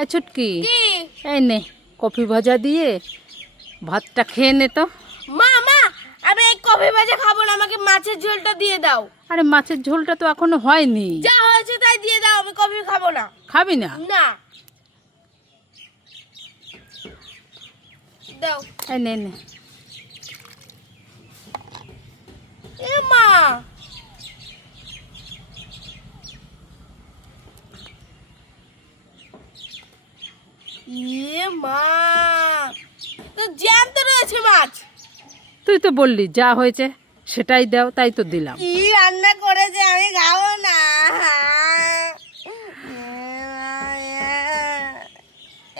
এই ছুটকি, কি? এই নে কফি ভাজা দিয়ে ভাতটা খেয়ে নে তো। মা মা, আমি এই কফি ভাজা খাবো না, আমাকে মাছের ঝোলটা দিয়ে দাও। আরে মাছের ঝোলটা তো এখনো হয়নি। যা হয়েছে তাই দিয়ে দাও, আমি কফি খাবো না। খাবি না? না, দাও। এই নে নে। এ মা, মা, তো জ্যান্ত রয়েছে মাছ। তুই তো বললি যা হয়েছে সেটাই দাও, তাই তো দিলাম। কি রান্না করেছে আমি খাবো না।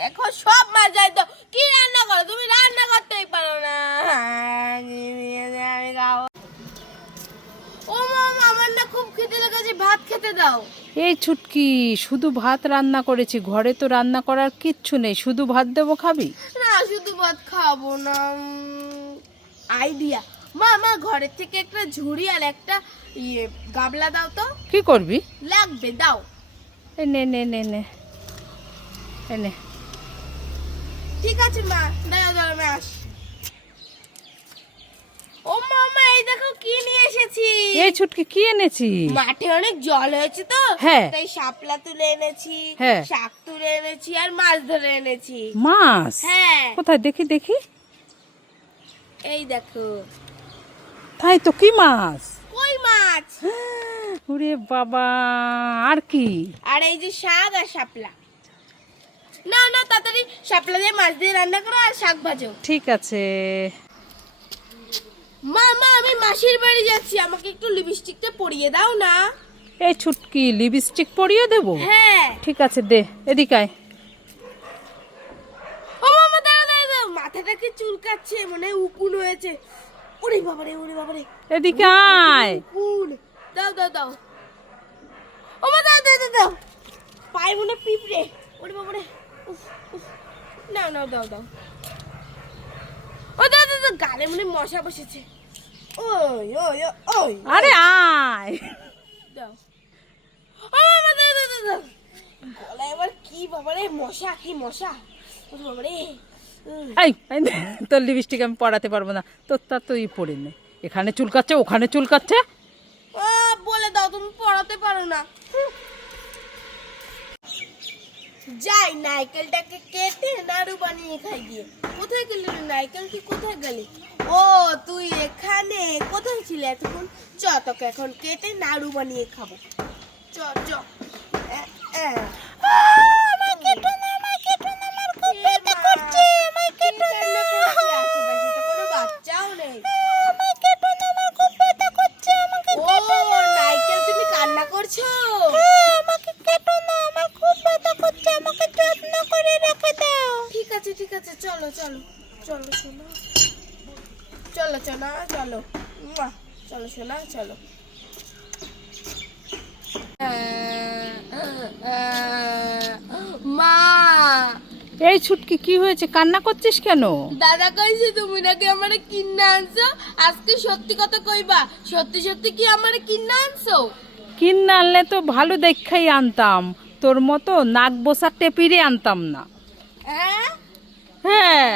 এখন সব মাছ যাই তো, কি রান্না করো তুমি? রান্না করতেই পারো না। আমি খাবো। ও মামা, আমার না খুব খেতে লেগেছে, ভাত খেতে দাও। এই ছুটকি, শুধু ভাত রান্না করেছি, ঘরে তো রান্না করার কিচ্ছু নেই, শুধু ভাত দেবো, খাবি? না, শুধু ভাত খাবো না। আইডিয়া, মা মা, ঘরের থেকে একটা ঝুড়ি আর একটা গাবলা দাও তো। কি করবি? লাগবে, দাও। এই নে নে নে নে, এই নে। ঠিক আছে মা, দাও দাও, আমি আসি। ও মামা, এই দেখো কি নিয়ে এসেছি। এই ছুটকি, কি এনেছি? মাঠে অনেক জল হয়েছে তো, হ্যাঁ। তাই শাপলা তুলে এনেছি, হ্যাঁ। শাক তুলে এনেছি, আর মাছ ধরে এনেছি। মাছ? হ্যাঁ, কোথায় দেখি দেখি। এই দেখো। তাই তো, কি মাছ? কই মাছ। ওরে বাবা, আর কি? আর এই যে শাক আর শাপলা। না না, তাড়াতাড়ি শাপলা দিয়ে মাছ দিয়ে রান্না করো আর শাক ভাজো। ঠিক আছে। মা মা, আমি মাসির বাড়ি যাচ্ছি, আমাকে একটু লিপস্টিকটা পরিয়ে দাও না। এই ছুটকি, লিপস্টিক পরিয়ে দেবো? হ্যাঁ। ঠিক আছে, দে, এদিকে আয়। ও মামা, দাঁড়াও দাঁড়াও দাঁড়াও, মাথাটা কি চুলকাচ্ছে, মনে হয় উকুন হয়েছে। ওরে বাবারে, ওরে বাবারে, এদিকে আয়। উকুন। দাও দাও দাও। ও মা, দাও দাও দাও দাও। পায়ে মনে হয় পিঁপড়ে। ওরে বাবারে, উফ উফ। নাও নাও, দাও দাও। ও দাও দাও দাও, গালে মনে হয় মশা বসেছে। ওই ওই ওই, আরে আয়। দাও। ও মামা, দাও দাও দাও দাও। গলায় আবার কি বাবারে, মশা, কি মশা। ওরে বাবারে। এই এই নে, তোর লিপস্টিক আমি পরাতে পারবো না, তোর তা তুই পরে নে। এখানে চুলকাচ্ছে, ওখানে চুলকাচ্ছে। বলে দাও, তুমি পড়াতে পারো না। যাই, নারকেলটাকে কেটে নাড়ু বানিয়ে খাই গিয়ে। কোথায় গেলি রে নারকেল, তুই কোথায় গেলি? ও, তুই এখানে কোথায় ছিলে এতক্ষণ? চ, তোকে এখন কেটে নাড়ু বানিয়ে খাবো। চ চ। আমার কেটো না, আমার কেটো না, আমার খুব ব্যথা করছে, আমার কেটো না। আশেপাশে তো কোনো বাচ্চাও নেই। আমার কেটো না, আমার খুব ব্যথা করছে, আমাকে কেটো না। নারকেল, তুমি কান্না করছো? আমাকে কেটো না, আমার খুব ব্যথা করছে, আমাকে যত্ন করে রেখে দাও। ঠিক আছে ঠিক আছে, চলো চলো চলো শোনা, চলো চলো চলো, চলো শোনা, চলো। মা, এই ছুটকি, কি হয়েছে, কান্না করছিস কেন? দাদা কইছে তুমি নাকি আমারে কিন্না আনছো। আজকে সত্যি কথা কইবা, সত্যি সত্যি কি আমারে কিন্না আনছো? কিনে আনলে তো ভালো দেখাই আনতাম, তোর মতো নাক বসা টেপিরে আনতাম না। হ্যাঁ হ্যাঁ।